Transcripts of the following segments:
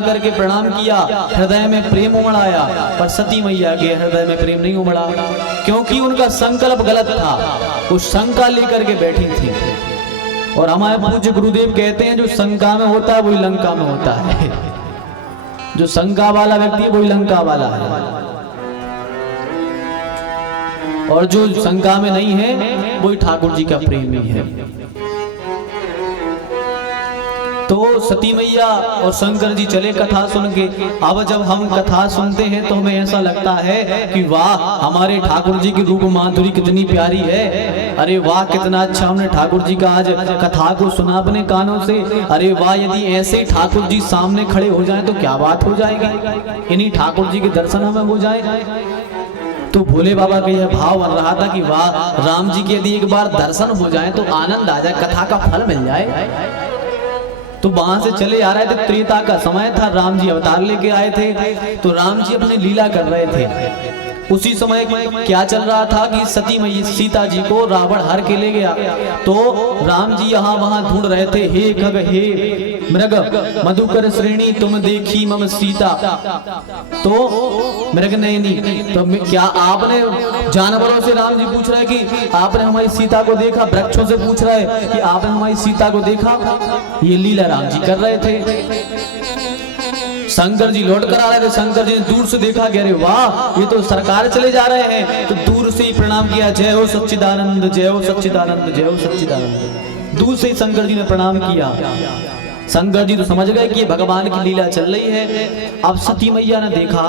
करके प्रणाम किया, हृदय में प्रेम उमड़ आया, पर सती मैया के हृदय में प्रेम नहीं उमड़ा, क्योंकि उनका संकल्प गलत था। वो शंका लेकर के बैठी थी। और हमारे पूज्य गुरुदेव कहते हैं जो शंका में होता है वही लंका में होता है। जो शंका वाला व्यक्ति है वही लंका वाला है, और जो शंका में नहीं है वही ठाकुर जी का प्रेमी है। तो सती मैया और शंकर जी चले कथा सुन के। अब जब हम कथा सुनते हैं तो हमें ऐसा लगता है कि वाह, हमारे ठाकुर जी की रूप माधुरी कितनी प्यारी है। अरे वाह, कितना अच्छा हमने ठाकुर जी का आज कथा को सुना अपने कानों से। अरे वाह, यदि ऐसे ठाकुर जी सामने खड़े हो जाएं तो क्या बात हो जाएगी, इन्हीं ठाकुर जी के दर्शन हमें हो जाए। तो भोले बाबा का यह भाव बन रहा था कि वाह, राम जी के यदि एक बार दर्शन हो जाए तो आनंद आ जाए, कथा का फल मिल जाए। तो वहां से चले आ रहे थे, त्रेता का समय था, राम जी अवतार लेके आए थे। तो राम जी अपनी लीला कर रहे थे। उसी समय क्या चल रहा था कि सती मैया सीता जी को रावण हर के ले गया। तो राम जी यहाँ वहां ढूंढ रहे थे, हे खग हे मृग मधुकर श्रेणी तुम देखी मम सीता। तो मृग नयनी, तो क्या आपने जानवरों से राम जी पूछ रहे कि आपने हमारी सीता को देखा, वृक्षों से पूछ रहे कि आपने हमारी सीता को देखा। ये लीला राम जी कर रहे थे। शंकर जी लौट कर आ रहे थे। शंकर जी ने दूर से देखा कि अरे वाह, ये तो सरकार चले जा रहे हैं। तो दूर से ही प्रणाम किया, जय हो सच्चिदानंद, जय हो सच्चिदानंद, जय हो सच्चिदानंद। दूर से ही शंकर जी ने प्रणाम किया। शंकर जी तो समझ गए कि ये भगवान की लीला चल रही है। अब सती मैया ने देखा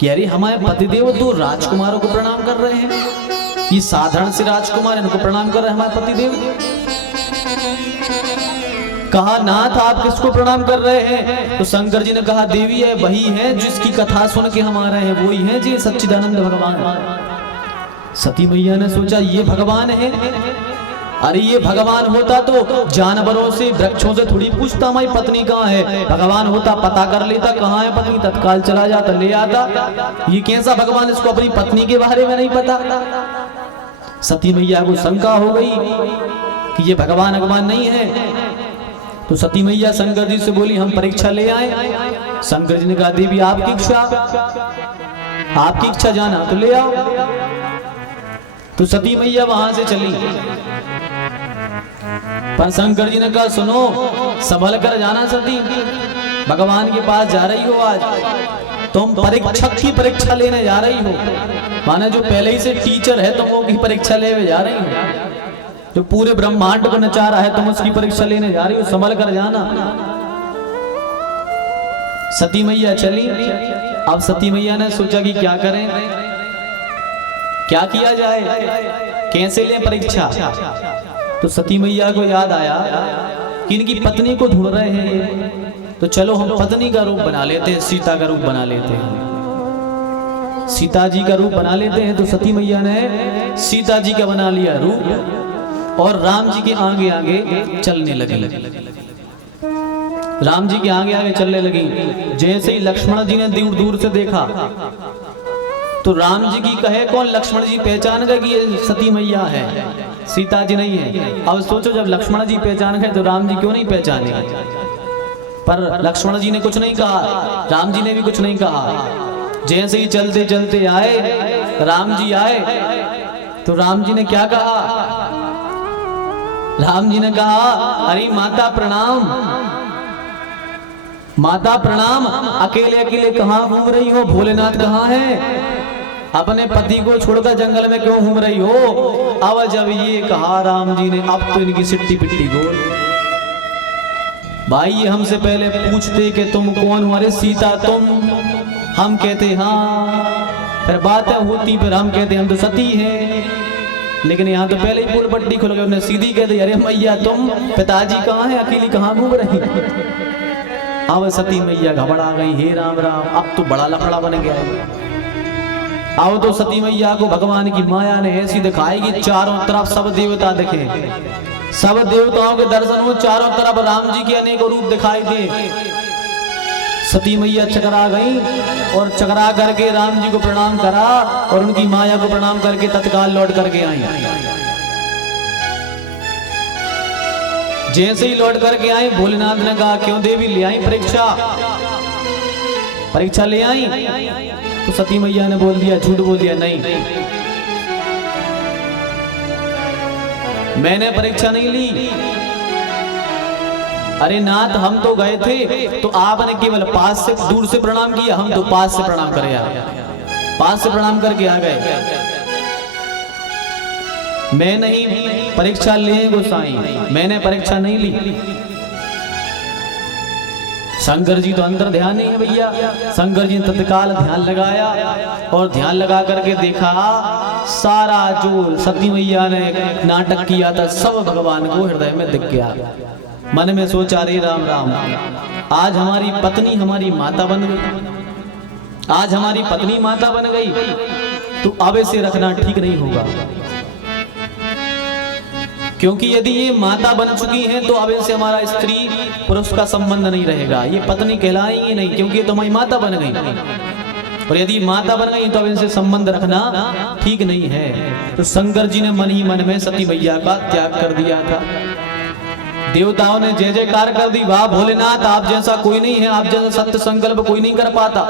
कि अरे हमारे पतिदेव तो राजकुमारों को प्रणाम कर रहे हैं, ये साधारण से राजकुमार इनको प्रणाम कर रहे हैं हमारे पतिदेव। कहा, नाथ आप किसको प्रणाम कर रहे हैं? तो शंकर जी ने कहा, देवी है, वही है जिसकी कथा सुन के हम आ रहे हैं, वही है जी सच्चिदानंद भगवान। सती मैया ने सोचा ये भगवान है। अरे ये भगवान होता तो जानवरों से वृक्षों से थोड़ी पूछता हमारी पत्नी कहाँ है। भगवान होता पता कर लेता कहाँ है पत्नी, तत्काल चला जाता ले आता। ये कैसा भगवान, इसको अपनी पत्नी के बारे में नहीं पता। सती मैया को शंका हो गई कि ये भगवान नहीं है। तो सती मैया शंकर जी से बोली, हम परीक्षा ले आए। शंकर जी ने कहा, देवी आपकी इच्छा जाना तो ले आओ। तो सती मैया वहां से चली, पर शंकर जी ने कहा, सुनो संभल कर जाना सती, भगवान के पास जा रही हो आज, तुम परीक्षक की परीक्षा लेने जा रही हो। माने जो पहले ही से टीचर है तुम वो की परीक्षा लेने जा रही हो, जो पूरे ब्रह्मांड को नचा रहा है तुम उसकी परीक्षा लेने जा रही हो, संभल कर जाना। सती मैया चली। अब सती मैया ने सोचा कि क्या करें, क्या किया जाए, कैसे लें परीक्षा। तो सती मैया को याद आया कि इनकी पत्नी को ढूंढ रहे हैं, तो चलो हम पत्नी का रूप बना लेते हैं, सीता का रूप बना लेते हैं, सीता जी का रूप बना लेते हैं। तो सती मैया ने सीता जी का बना लिया रूप और राम जी के आगे आगे चलने लगे। राम जी के आगे आगे चलने लगी। जैसे ही लक्ष्मण जी ने दूर दूर से देखा तो राम जी की कहे कौन, लक्ष्मण जी पहचान गए कि ये सती मैया है, सीता जी नहीं है। अब सोचो जब लक्ष्मण जी पहचान गए तो राम जी क्यों नहीं पहचाने। पर लक्ष्मण जी ने कुछ नहीं कहा, राम जी ने भी कुछ नहीं कहा। जैसे ही चलते चलते आए, राम जी आए, तो राम जी ने क्या कहा, राम जी ने कहा, अरे माता प्रणाम, माता प्रणाम, अकेले अकेले कहाँ घूम रही हो, भोलेनाथ कहाँ है, अपने पति को छोड़कर जंगल में क्यों घूम रही हो। अब जब ये कहा राम जी ने, अब तो इनकी सिट्टी पिट्टी गोल। भाई ये हमसे पहले पूछते कि तुम कौन हो, अरे सीता तुम, हम कहते हाँ, फिर बातें होती, फिर हम कहते हम तो सती हैं। लेकिन यहाँ तो पहले ही पुल पट्टी खुल गई, उन्हें सीधी कह दी, अरे मैया तुम, पिताजी कहाँ है, अकेली कहाँ घूम रही। अब सती मैया घबरा गई, हे राम राम, अब तो बड़ा लफड़ा बन गया है। अब तो सती मैया को भगवान की माया ने ऐसी दिखाई कि चारों तरफ सब देवता दिखे, सब देवताओं के दर्शन हो, चारों तरफ राम जी के अनेक रूप दिखाई दे। सती मैया चकरा गई और चकरा करके राम जी को प्रणाम करा और उनकी माया को प्रणाम करके तत्काल लौट करके आई। जैसे ही लौट करके आए भोलेनाथ ने कहा क्यों देवी ले आई परीक्षा, परीक्षा ले आई? तो सती मैया ने बोल दिया, झूठ बोल दिया, नहीं मैंने परीक्षा नहीं ली। अरे नाथ हम तो गए थे तो आपने केवल पास से दूर से प्रणाम किया, हम तो पास से प्रणाम करे आ गए, पास से प्रणाम करके आ गए। मैं नहीं परीक्षा लिए गोसाई, मैंने परीक्षा नहीं ली। शंकर जी तो अंतर ध्यान नहीं है भैया। शंकर जी ने तत्काल ध्यान लगाया और ध्यान लगा करके देखा सारा जो सती मैया ने नाटक किया था सब भगवान को हृदय में दिख गया। मन में सोचा, रे राम राम, आज हमारी पत्नी हमारी माता बन गई, आज हमारी पत्नी माता बन गई, तो अब इसे रखना ठीक नहीं होगा, क्योंकि यदि ये माता बन चुकी हैं तो अब इनसे हमारा स्त्री पुरुष का संबंध नहीं रहेगा, ये पत्नी कहलाएंगी नहीं, क्योंकि ये तो हमारी माता बन गई, और यदि माता बन गई तो अब इनसे संबंध रखना ठीक नहीं है। तो शंकर जी ने मन ही मन में सती मैया का त्याग कर दिया था। देवताओं ने जय जयकार कर दी, वाह भोलेनाथ, आप जैसा कोई नहीं है, आप जैसा सत्य संकल्प कोई नहीं कर पाता,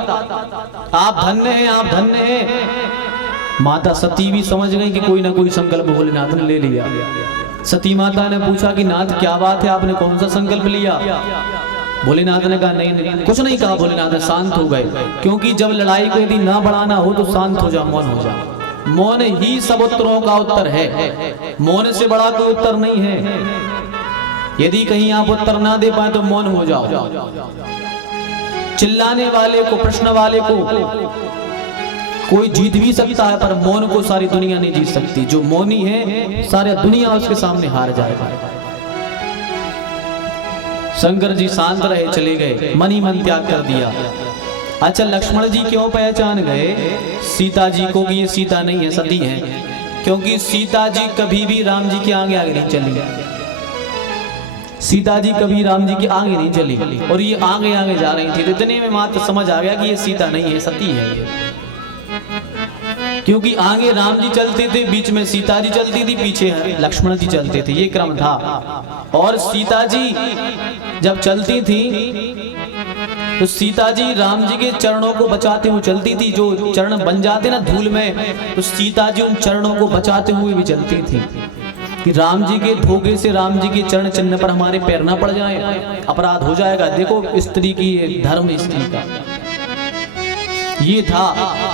आप धन्य हैं, आप धन्य हैं। माता सती भी समझ गई कि कोई ना कोई संकल्प भोलेनाथ ने ले लिया। सती माता ने पूछा कि नाथ क्या बात है, आपने कौन सा संकल्प लिया? भोलेनाथ ने कहा नहीं नहीं कुछ नहीं कहा। भोलेनाथ शांत हो गए, क्योंकि जब लड़ाई को यदि ना बढ़ाना हो तो शांत हो जा, मौन हो जा। मौन ही सब उत्तरों का उत्तर है, मौन से बड़ा कोई उत्तर नहीं है। यदि कहीं आप उत्तर ना दे पाए तो मौन हो जाओ। चिल्लाने वाले को, प्रश्न वाले को कोई जीत भी सकता है, पर मौन को सारी दुनिया नहीं जीत सकती। जो मौनी है सारी दुनिया उसके सामने हार जाएगा। शंकर जी शांत रहे, चले गए, मन ही मन त्याग कर दिया। अच्छा लक्ष्मण जी क्यों पहचान गए सीता जी को कि ये सीता नहीं है, सती है? क्योंकि सीता जी कभी भी राम जी के आगे आगे नहीं चली, सीता जी कभी राम जी के आगे नहीं चली, और ये आगे आगे जा रही थी। इतने में मात्र समझ आ गया कि ये सीता नहीं है, सती है ये। क्योंकि आगे राम जी चलते थे, बीच में सीता जी चलती थी, पीछे लक्ष्मण जी चलते थे, ये क्रम था। और सीता जी जब चलती थी तो सीता जी राम जी के चरणों को बचाते हुए चलती थी। जो चरण बन जाते ना धूल में, तो सीता जी उन चरणों को बचाते हुए भी चलती थी कि राम जी के धोखे से राम जी के चरण चिन्ह पर हमारे पैर ना पड़ जाए, अपराध हो जाएगा। देखो स्त्री की धर्म, स्त्री का ये था।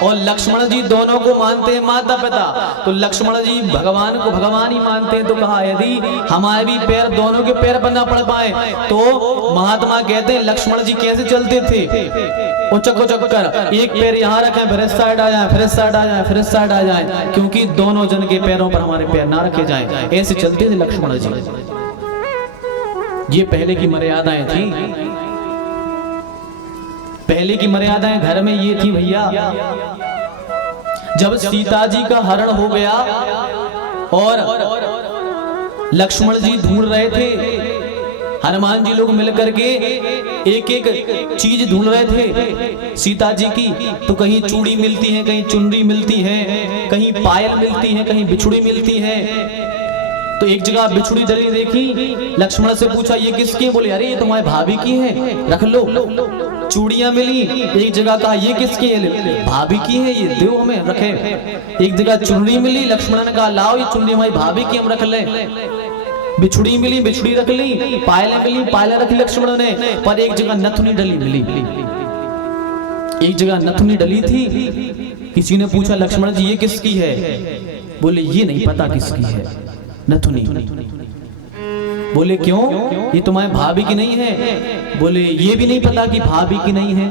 और लक्ष्मण जी दोनों को मानते हैं माता पिता, तो लक्ष्मण जी भगवान को भगवान ही मानते हैं। तो कहा यदि हमारे भी पैर दोनों के पैर पर ना पड़ पाए तो महात्मा कहते हैं लक्ष्मण जी कैसे चलते थे, उचक उचक कर, एक पैर यहाँ रखें फिर इस साइड आ जाए, फिर इस साइड आ जाए, फिर इस साइड आ जाए, क्योंकि दोनों जन के पैरों पर हमारे पैर ना रखे जाए, ऐसे चलते थे लक्ष्मण जी। ये पहले की मर्यादाएं थी, पहले की मर्यादाएं घर में ये थी भैया। जब सीता जी का हरण हो गया और लक्ष्मण जी ढूंढ रहे थे, हनुमान जी लोग मिलकर के एक एक चीज ढूंढ रहे थे सीता जी की, तो कहीं चूड़ी मिलती है, कहीं चुनरी मिलती है, कहीं पायल मिलती है, कहीं बिछुड़ी मिलती है। तो एक जगह बिछुड़ी डली देखी, लक्ष्मण से पूछा ये किसकी? बोले अरे ये तुम्हारे भाभी की है, रख लो। चूड़ियां मिली, एक जगह कहा ये किसकी है? भाभी की है, ये दो हमें रखे। एक जगह चुनरी मिली, लक्ष्मण ने कहा लाओ ये चुनरी हमारी भाभी की, हम रख ले। बिछुड़ी मिली, बिछुड़ी रख ली, पायलें मिली, पायलें रख ली लक्ष्मण ने। पर एक जगह नथुनी डली मिली, एक जगह नथुनी डली थी। किसी ने पूछा लक्ष्मण जी ये किसकी है? बोले ये नहीं पता किसकी है नथुनी। बोले क्यों, ये तुम्हारे भाभी की नहीं है? बोले ये भी नहीं पता कि भाभी की नहीं है।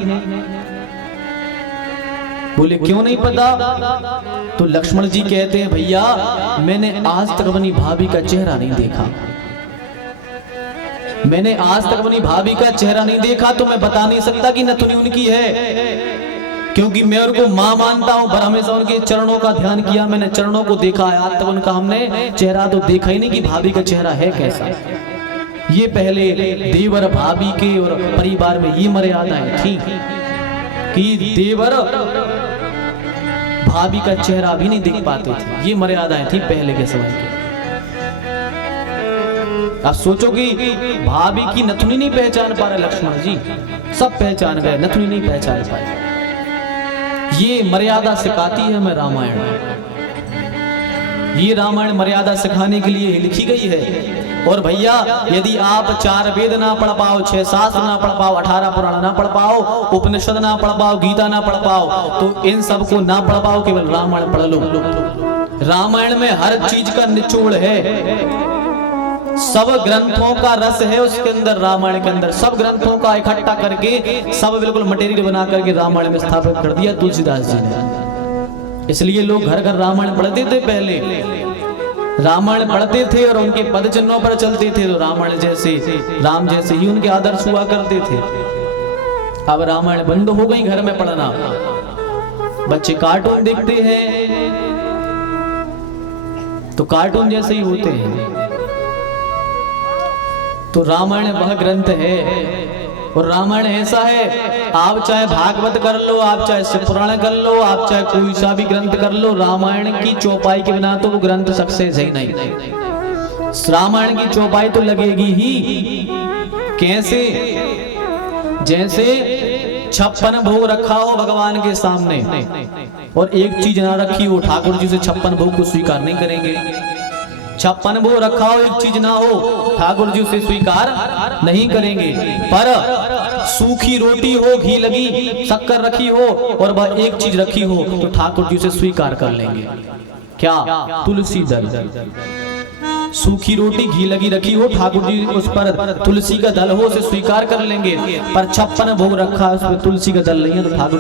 बोले क्यों नहीं पता? तो लक्ष्मण जी कहते हैं भैया मैंने आज तक अपनी भाभी का चेहरा नहीं देखा, मैंने आज तक अपनी भाभी का चेहरा नहीं देखा, तो मैं बता नहीं सकता कि नथुनी उनकी है। क्योंकि मैं उनको माँ मानता हूँ, पर हमेशा उनके चरणों का ध्यान किया, मैंने चरणों को देखा है, आज तक उनका हमने चेहरा तो देखा ही नहीं कि भाभी का चेहरा है कैसा। ये पहले देवर भाभी के और परिवार में ये मर्यादाएं थी कि देवर भाभी का चेहरा भी नहीं देख पाते थे, ये मर्यादाएं थी पहले के समय की। अब सोचो कि भाभी की नथुनी नहीं पहचान पा रहे लक्ष्मण जी, सब पहचान गए, नथुनी नहीं पहचान पाए। ये मर्यादा सिखाती है हमें रामायण। ये रामायण मर्यादा सिखाने के लिए लिखी गई है। और भैया यदि आप 4 वेद ना पढ़ पाओ, 6 शास्त्र ना पढ़ पाओ, 18 पुराण ना पढ़ पाओ, उपनिषद ना पढ़ पाओ, गीता ना पढ़ पाओ, तो इन सब को ना पढ़ पाओ, केवल रामायण पढ़ लो। रामायण में हर चीज का निचोड़ है, सब ग्रंथों का रस है उसके अंदर। रामायण के अंदर सब ग्रंथों का इकट्ठा करके सब बिल्कुल मटेरियल बना करके रामायण में स्थापित कर दिया तुलसीदास जी ने। इसलिए लोग घर घर रामायण पढ़ते थे, पहले रामायण पढ़ते थे और उनके पद चिन्हों पर चलते थे, तो रामायण जैसे राम जैसे ही उनके आदर्श हुआ करते थे। अब रामायण बंद हो गई घर में पढ़ना, बच्चे कार्टून देखते हैं तो कार्टून जैसे ही होते हैं। तो रामायण वह ग्रंथ है, और रामायण ऐसा है, आप चाहे भागवत कर लो, आप चाहे शिव पुराण कर लो, आप चाहे कोई सा भी ग्रंथ कर लो, रामायण की चौपाई के बिना तो वो ग्रंथ सक्सेस ही नहीं। रामायण की चौपाई तो लगेगी ही। कैसे? जैसे 56 भोग रखा हो भगवान के सामने और एक चीज ना रखी हो, ठाकुर जी से 56 भोग को स्वीकार नहीं करेंगे। 56 भोग रखा हो, एक चीज ना हो, ठाकुर जी उसे स्वीकार नहीं करेंगे। पर सूखी रोटी हो, घी लगी, शक्कर रखी हो और वह एक चीज रखी हो, तो ठाकुर जी उसे स्वीकार कर लेंगे। क्या? तुलसी दल। सूखी रोटी घी लगी रखी हो, ठाकुर जी उस पर तुलसी का दल हो, उसे स्वीकार कर लेंगे। पर 56 भोग रखा है, उस पर तुलसी का दल नहीं है, तो ठाकुर